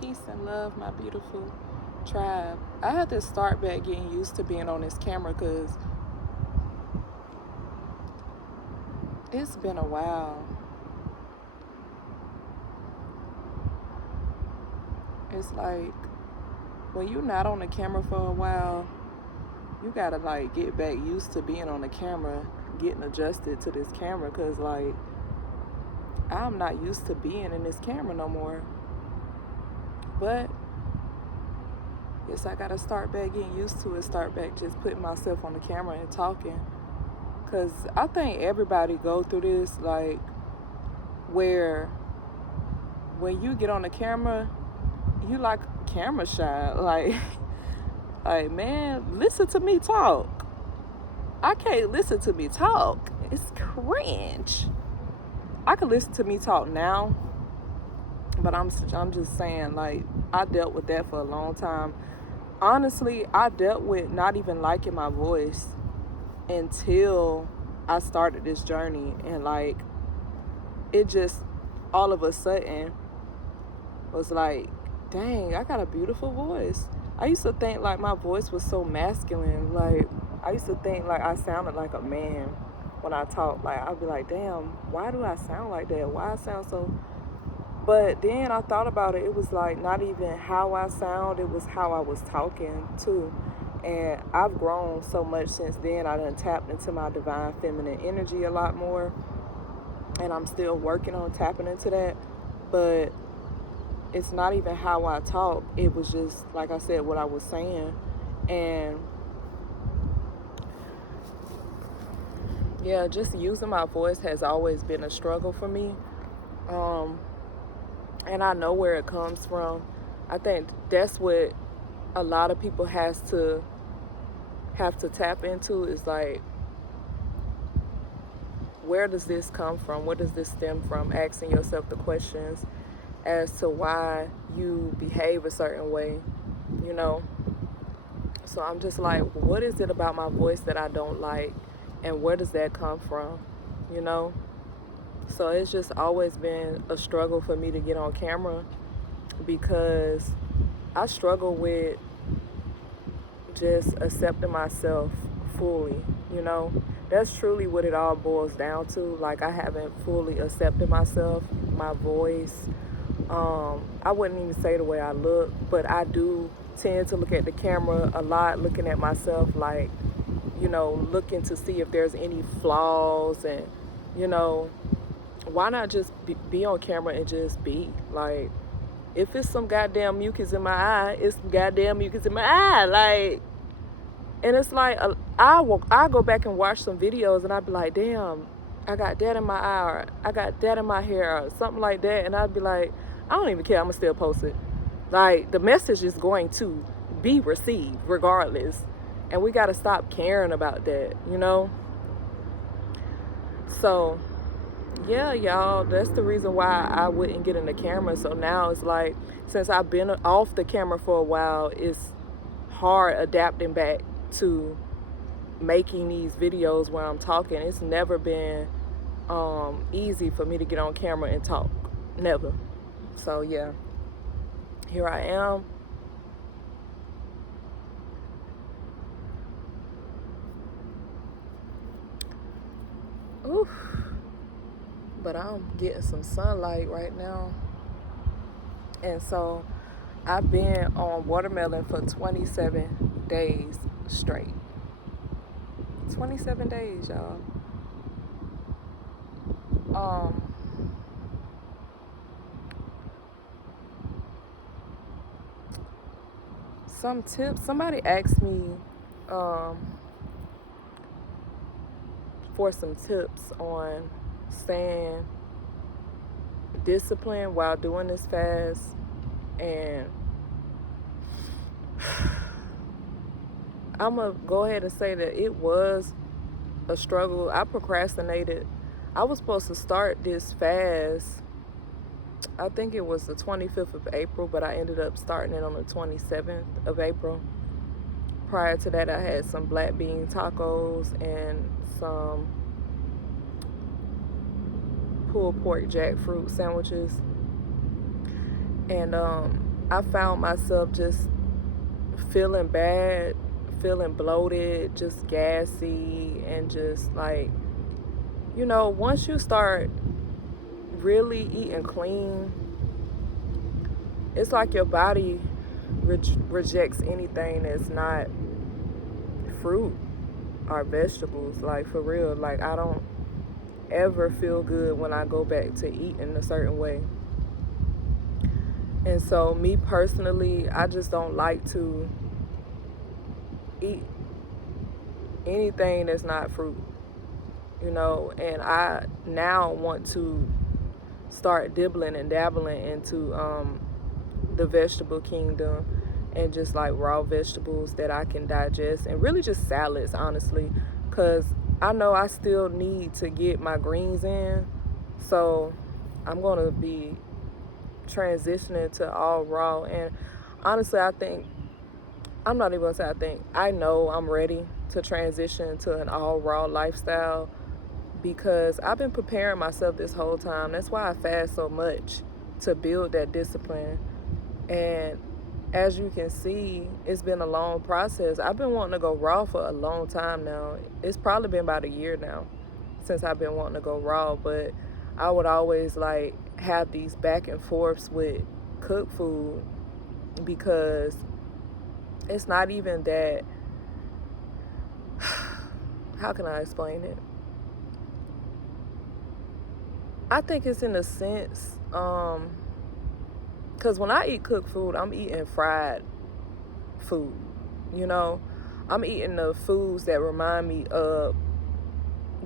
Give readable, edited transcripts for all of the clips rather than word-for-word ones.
Peace and love, my beautiful tribe. I had to start back getting used to being on this camera because it's been a while. It's like when you're not on the camera for a while, you gotta like get back used to being on the camera, getting adjusted to this camera because like I'm not used to being in this camera no more. But yes, I gotta start back getting used to it, start back just putting myself on the camera and talking. Cause I think everybody go through this, like where when you get on the camera, you like camera shy. Like man, listen to me talk. I can't listen to me talk. It's cringe. I can listen to me talk now, but I'm just saying, like, I dealt with that for a long time. Honestly, I dealt with not even liking my voice until I started this journey, and like it just all of a sudden was like, dang, I got a beautiful voice. I used to think like my voice was so masculine. Like I used to think like I sounded like a man when I talk. Like I'd be like, damn, why do I sound like that? Why I sound so? But then I thought about it. It was like not even how I sound. It was how I was talking too. And I've grown so much since then. I done tapped into my divine feminine energy a lot more. And I'm still working on tapping into that. But it's not even how I talk. It was just, like I said, what I was saying. And yeah, just using my voice has always been a struggle for me. And I know where it comes from. I think that's what a lot of people have to tap into is like, where does this come from? Where does this stem from? Asking yourself the questions as to why you behave a certain way, you know? So I'm just like, what is it about my voice that I don't like? And where does that come from, you know? So it's just always been a struggle for me to get on camera because I struggle with just accepting myself fully, you know? That's truly what it all boils down to. Like, I haven't fully accepted myself, my voice. I wouldn't even say the way I look, but I do tend to look at the camera a lot, looking at myself like, you know, looking to see if there's any flaws and, you know, why not just be on camera and just be? Like, if it's some goddamn mucus in my eye, it's some goddamn mucus in my eye. Like, and it's like, I go back and watch some videos and I'd be like, damn, I got that in my eye, or I got that in my hair, or something like that. And I'd be like, I don't even care, I'm gonna still post it. Like, the message is going to be received regardless. And we gotta stop caring about that, you know? So, yeah, y'all, that's the reason why I wouldn't get in the camera. So now it's like, since I've been off the camera for a while, it's hard adapting back to making these videos where I'm talking. It's never been easy for me to get on camera and talk. Never. So yeah, here I am. Oof. But I'm getting some sunlight right now. And so I've been on watermelon for 27 days straight. 27 days, y'all. Some tips. Somebody asked me for some tips on staying disciplined while doing this fast, and I'm gonna go ahead and say that it was a struggle. I procrastinated. I was supposed to start this fast, I think it was the 25th of April, but I ended up starting it on the 27th of April. Prior to that, I had some black bean tacos and some pulled pork jackfruit sandwiches. And I found myself just feeling bad, feeling bloated, just gassy, and just like, once you start really eating clean, it's like your body rejects anything that's not fruit or vegetables. Like, for real, like, I don't ever feel good when I go back to eating a certain way. And so, me personally, I just don't like to eat anything that's not fruit, and I now want to start dibbling and dabbling into the vegetable kingdom, and just like raw vegetables that I can digest, and really just salads, honestly, because I know I still need to get my greens in. So I'm going to be transitioning to all raw. And honestly, I'm not even going to say I know I'm ready to transition to an all raw lifestyle, because I've been preparing myself this whole time. That's why I fast so much, to build that discipline. And as you can see, it's been a long process. I've been wanting to go raw for a long time now. It's probably been about a year now since I've been wanting to go raw, but I would always like have these back and forths with cooked food, because it's not even that, how can I explain it? I think it's in a sense, because when I eat cooked food, I'm eating fried food, you know? I'm eating the foods that remind me of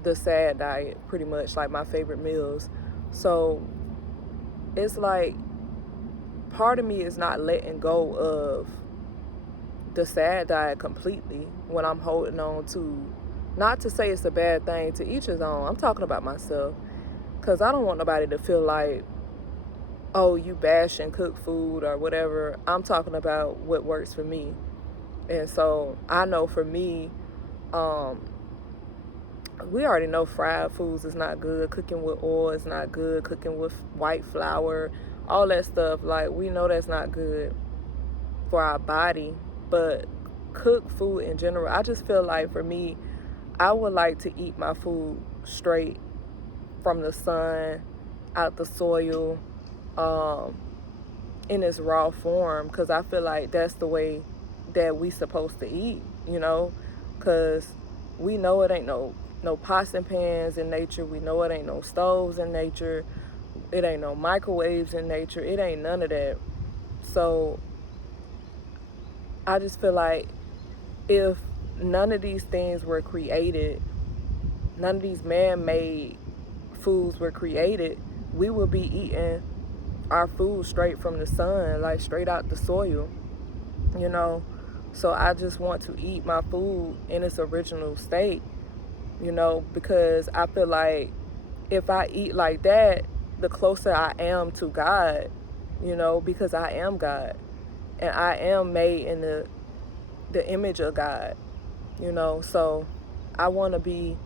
the SAD diet, pretty much, like my favorite meals. So it's like part of me is not letting go of the SAD diet completely when I'm holding on to, not to say it's a bad thing, to each his own. I'm talking about myself, because I don't want nobody to feel like, oh, you bashing cooked food or whatever. I'm talking about what works for me. And so I know for me, we already know fried foods is not good. Cooking with oil is not good. Cooking with white flour, all that stuff, like, we know that's not good for our body. But cooked food in general, I just feel like, for me, I would like to eat my food straight from the sun, out the soil, in its raw form, because I feel like that's the way that we supposed to eat, because we know it ain't no pots and pans in nature. We know it ain't no stoves in nature. It ain't no microwaves in nature. It ain't none of that. So I just feel like, if none of these things were created, none of these man-made foods were created, we would be eating our food straight from the sun, like straight out the soil, you know. So I just want to eat my food in its original state, because I feel like if I eat like that, the closer I am to God, because I am God, and I am made in the image of God, So I want to be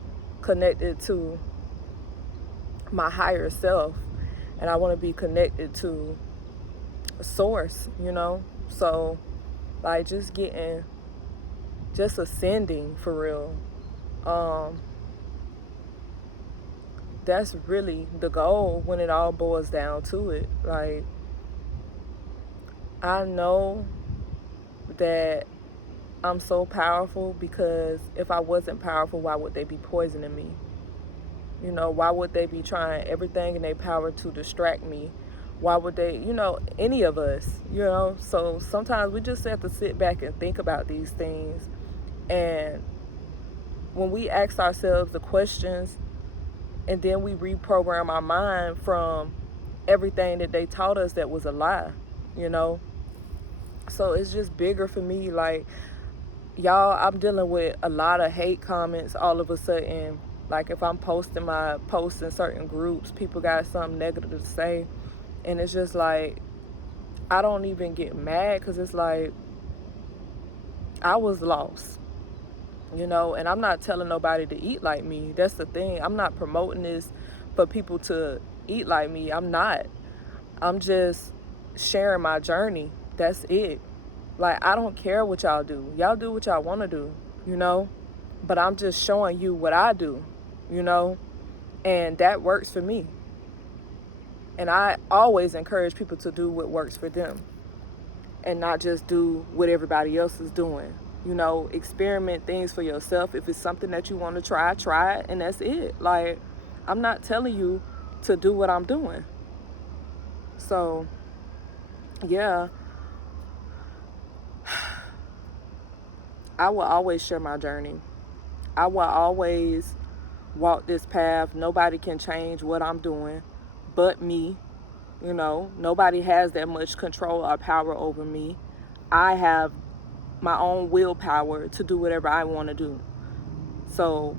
connected to my higher self, and I want to be connected to source, So like just ascending for real. That's really the goal when it all boils down to it. Like, I know that I'm so powerful, because if I wasn't powerful, why would they be poisoning me? Why would they be trying everything in their power to distract me? Why would they, any of us, So sometimes we just have to sit back and think about these things. And when we ask ourselves the questions, and then we reprogram our mind from everything that they taught us that was a lie, So it's just bigger for me. Like, y'all, I'm dealing with a lot of hate comments all of a sudden. Like, if I'm posting my posts in certain groups, people got something negative to say. And it's just like, I don't even get mad, because it's like, I was lost, and I'm not telling nobody to eat like me. That's the thing. I'm not promoting this for people to eat like me. I'm not. I'm just sharing my journey. That's it. Like, I don't care what y'all do. Y'all do what y'all want to do, you know? But I'm just showing you what I do, you know? And that works for me. And I always encourage people to do what works for them and not just do what everybody else is doing. You know, experiment things for yourself. If it's something that you want to try it, and that's it. Like, I'm not telling you to do what I'm doing. So, yeah, I will always share my journey. I will always walk this path. Nobody can change what I'm doing but me. You know, nobody has that much control or power over me. I have my own willpower to do whatever I want to do. So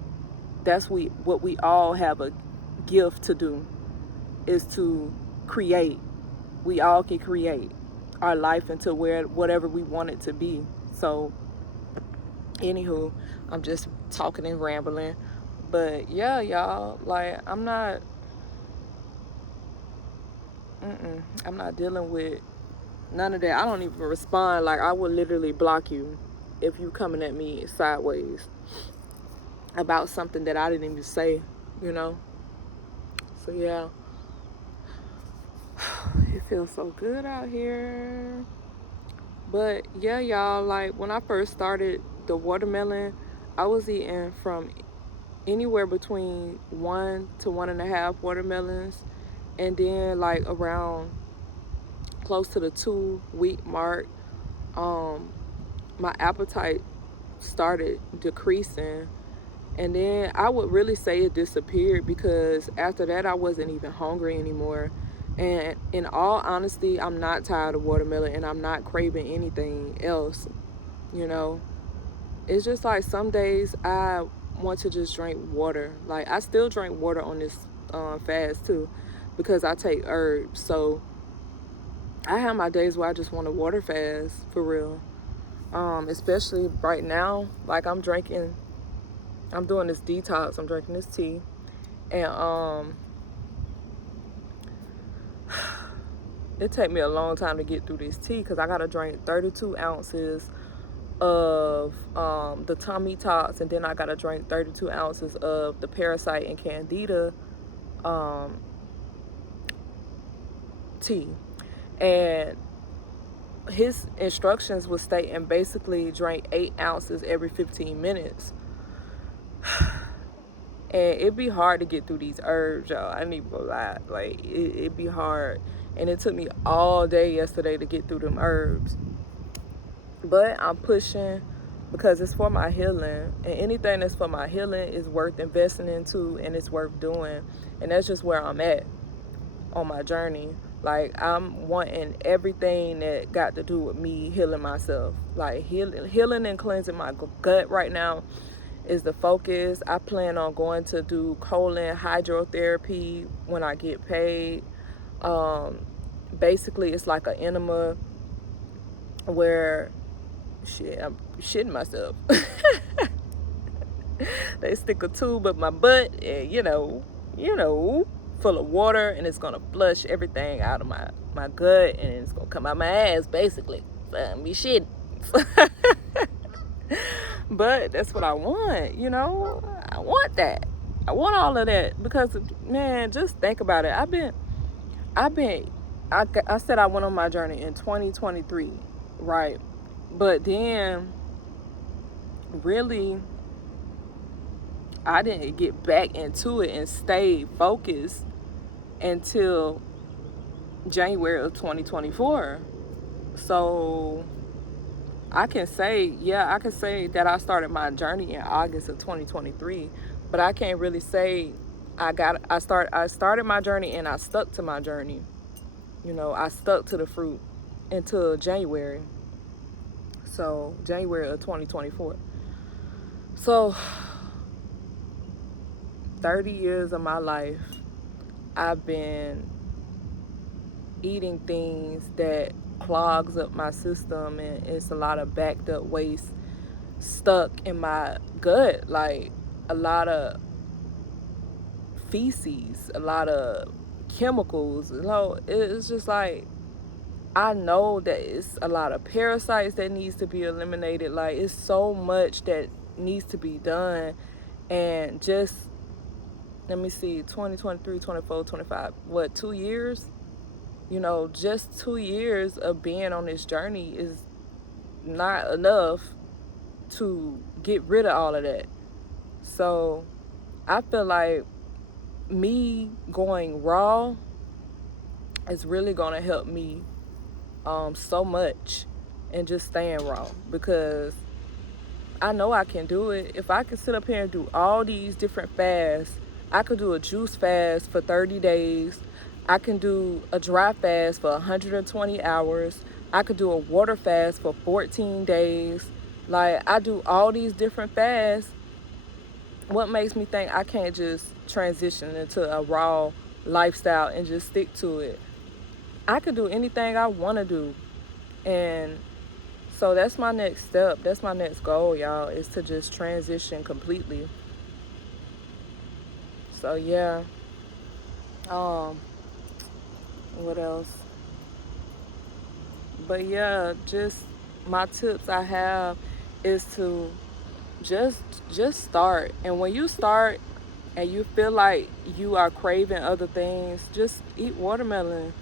that's what we all have a gift to do, is to create. We all can create our life into whatever we want it to be. So anywho, I'm just talking and rambling. But yeah, y'all, like, I'm not dealing with none of that. I don't even respond. Like, I will literally block you if you coming at me sideways about something that I didn't even say, you know? So yeah, it feels so good out here. But yeah, y'all, like, when I first started the watermelon, I was eating from anywhere between 1 to 1.5 watermelons, and then like around close to the 2 week mark, my appetite started decreasing, and then I would really say it disappeared, because after that I wasn't even hungry anymore. And in all honesty, I'm not tired of watermelon, and I'm not craving anything else, you know. It's just like some days I want to just drink water. Like, I still drink water on this fast too, because I take herbs. So I have my days where I just want to water fast for real. Especially right now, like, I'm doing this detox. I'm drinking this tea, and it take me a long time to get through this tea, because I gotta drink 32 ounces of the tummy tots, and then I gotta drink 32 ounces of the parasite and candida tea. And his instructions was stating basically drink 8 ounces every 15 minutes. And it'd be hard to get through these herbs, y'all. I need to lie. Like, it'd be hard. And it took me all day yesterday to get through them herbs. But I'm pushing, because it's for my healing. And anything that's for my healing is worth investing into, and it's worth doing. And that's just where I'm at on my journey. Like, I'm wanting everything that got to do with me healing myself. Like, healing and cleansing my gut right now is the focus. I plan on going to do colon hydrotherapy when I get paid. Basically, it's like an enema where, I'm shitting myself. They stick a tube up my butt, and you know, full of water, and it's gonna flush everything out of my gut, and it's gonna come out my ass, basically. So I'm be shitting. But that's what I want, you know. I want that. I want all of that, because, man, just think about it. I said I went on my journey in 2023, right? But then, really, I didn't get back into it and stay focused until January of 2024. So I can say that I started my journey in August of 2023, but I can't really say I started my journey and I stuck to my journey. You know, I stuck to the fruit until January. So January of 2024. So 30 years of my life, I've been eating things that clogs up my system, and it's a lot of backed up waste stuck in my gut, like a lot of feces, a lot of chemicals. You know, it's just like I know that it's a lot of parasites that needs to be eliminated. Like, it's so much that needs to be done. And just, let me see, 2023, 24, 25, what, 2 years? You know, just 2 years of being on this journey is not enough to get rid of all of that. So I feel like me going raw is really gonna help me so much, and just staying raw, because I know I can do it. If I can sit up here and do all these different fasts, I could do a juice fast for 30 days. I can do a dry fast for 120 hours. I could do a water fast for 14 days. Like, I do all these different fasts. What makes me think I can't just transition into a raw lifestyle and just stick to it? I could do anything I want to do. And so that's my next step. That's my next goal, y'all, is to just transition completely. So yeah. What else? But yeah, just my tips I have is to just just start. And when you start and you feel like you are craving other things, just eat watermelon.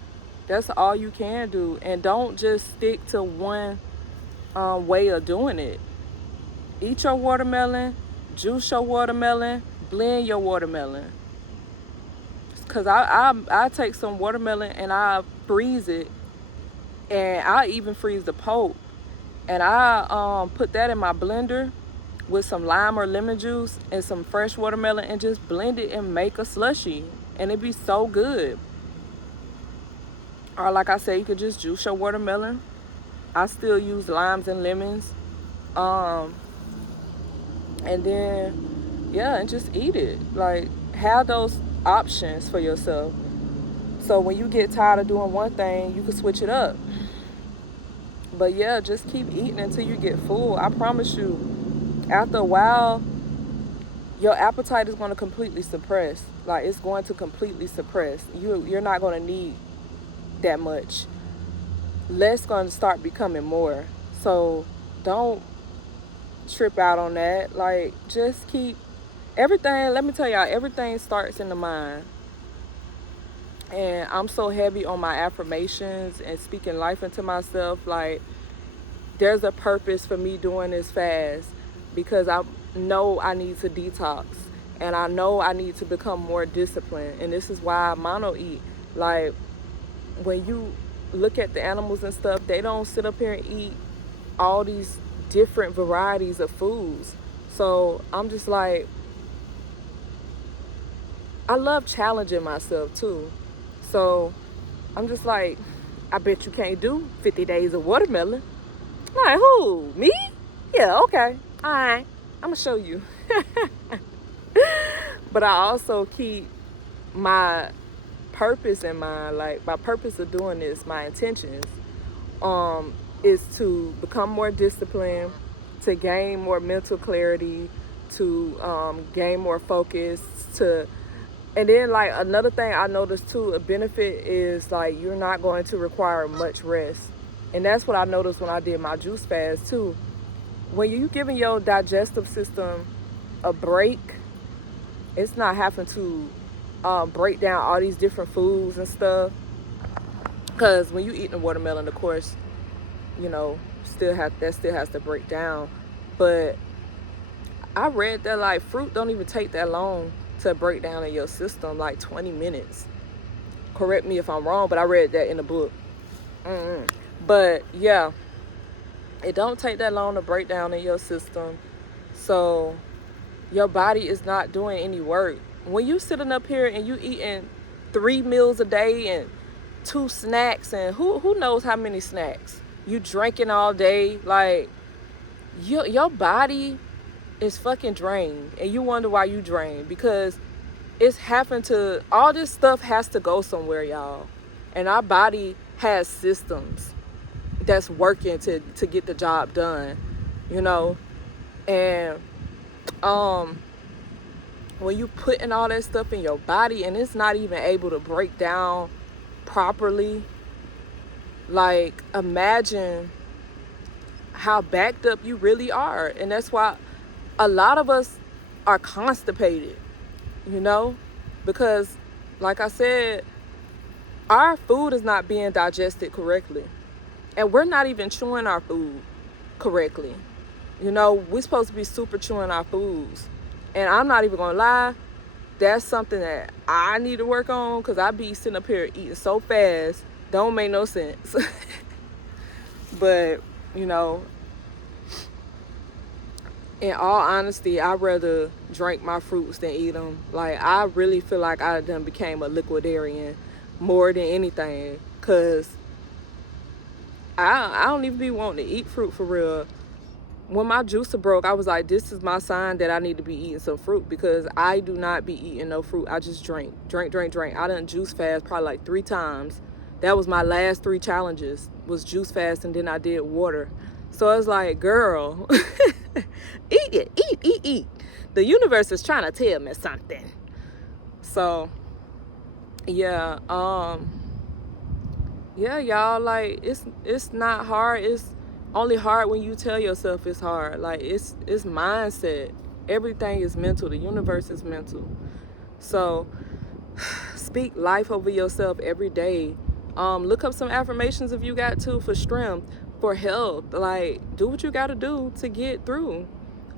That's all you can do. And don't just stick to one way of doing it. Eat your watermelon, juice your watermelon, blend your watermelon. Cause I take some watermelon and I freeze it, and I even freeze the pulp, and I put that in my blender with some lime or lemon juice and some fresh watermelon, and just blend it and make a slushie, and it'd be so good. Or like I said, you could just juice your watermelon. I still use limes and lemons, um, and then yeah, and just eat it. Like, have those options for yourself. So when you get tired of doing one thing, you can switch it up. But yeah, just keep eating until you get full. I promise you, after a while, your appetite is going to completely suppress. Like, it's going to completely suppress. You're not going to need that much. Less going to start becoming more. So don't trip out on that. Like, just keep everything. Let me tell y'all, everything starts in the mind. And I'm so heavy on my affirmations and speaking life into myself. Like, there's a purpose for me doing this fast, because I know I need to detox, and I know I need to become more disciplined. And this is why I mono eat. Like, when you look at the animals and stuff, they don't sit up here and eat all these different varieties of foods. So I'm just like, I love challenging myself too. So I'm just like, I bet you can't do 50 days of watermelon. Like, who? Me? Yeah, okay. All right. I'm going to show you. But I also keep my purpose in mind. Like, my purpose of doing this, my intentions, is to become more disciplined, to gain more mental clarity, to gain more focus, and then, like, another thing I noticed too, a benefit is, like, you're not going to require much rest. And that's what I noticed when I did my juice fast too. When you're giving your digestive system a break, it's not having to break down all these different foods and stuff. Because when you eating a watermelon, of course, you know, still has to break down. But I read that, like, fruit don't even take that long to break down in your system, like 20 minutes. Correct me if I'm wrong, but I read that in the book. But yeah, it don't take that long to break down in your system. So your body is not doing any work. When you sitting up here and you eating 3 meals a day and 2 snacks, and who knows how many snacks, you drinking all day, like, your body is fucking drained, and you wonder why you drained, because it's having to, all this stuff has to go somewhere, y'all. And our body has systems that's working to get the job done, you know. And when you putting all that stuff in your body and it's not even able to break down properly, Like, imagine how backed up you really are. And that's why a lot of us are constipated, you know, because like I said, our food is not being digested correctly, and we're not even chewing our food correctly. You know, we're supposed to be super chewing our foods, and I'm not even gonna lie, that's something that I need to work on, because I be sitting up here eating so fast, don't make no sense. But you know, in all honesty, I'd rather drink my fruits than eat them. Like, I really feel like I done became a liquidarian more than anything, because I don't even be wanting to eat fruit for real. When my juicer broke, I was like, this is my sign that I need to be eating some fruit, because I do not be eating no fruit. I just drink. I done juice fast probably like 3 times. That was my last 3 challenges, was juice fast, and then I did water. So it's like, girl, eat it, eat. The universe is trying to tell me something. So, yeah, yeah, y'all, like, it's not hard. It's only hard when you tell yourself it's hard. Like, it's mindset. Everything is mental. The universe is mental. So speak life over yourself every day. Look up some affirmations if you got to, for strength, for health. Like, do what you got to do to get through.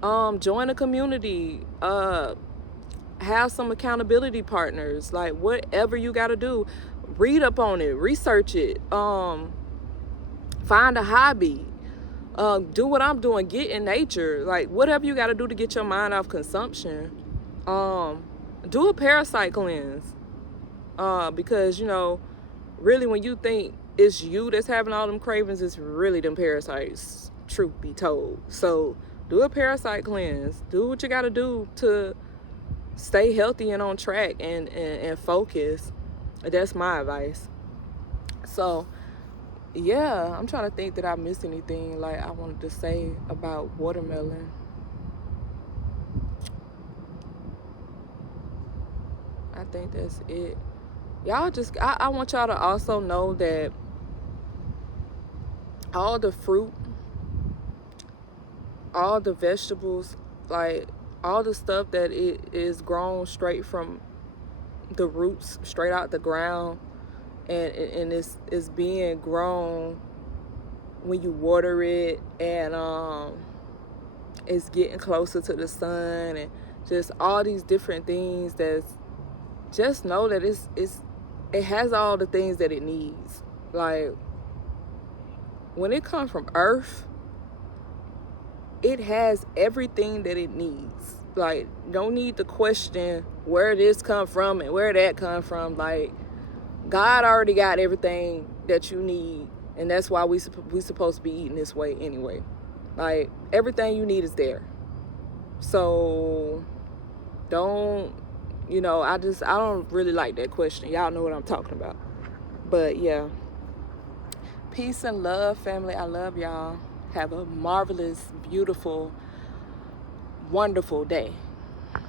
Join a community. Have some accountability partners. Like, whatever you got to do, read up on it, research it. Find a hobby. Do what I'm doing. Get in nature. Like, whatever you got to do to get your mind off consumption. Do a parasite cleanse. Because, you know, really, when you think it's you that's having all them cravings, it's really them parasites, truth be told. So do a parasite cleanse. Do what you got to do to stay healthy and on track, and focus. That's my advice. So yeah, I'm trying to think that I missed anything like I wanted to say about watermelon. I think that's it. Y'all just, I want y'all to also know that all the fruit, all the vegetables, like all the stuff that it is grown straight from the roots, straight out the ground, and it's being grown when you water it, and it's getting closer to the sun, and just all these different things. That's, just know that it has all the things that it needs. Like, when it comes from earth, it has everything that it needs. Like, don't need to question where this come from and where that come from. Like, God already got everything that you need, and that's why we supposed to be eating this way anyway. Like, everything you need is there. So don't, you know, I don't really like that question. Y'all know what I'm talking about. But yeah, peace and love, family. I love y'all. Have a marvelous, beautiful, wonderful day.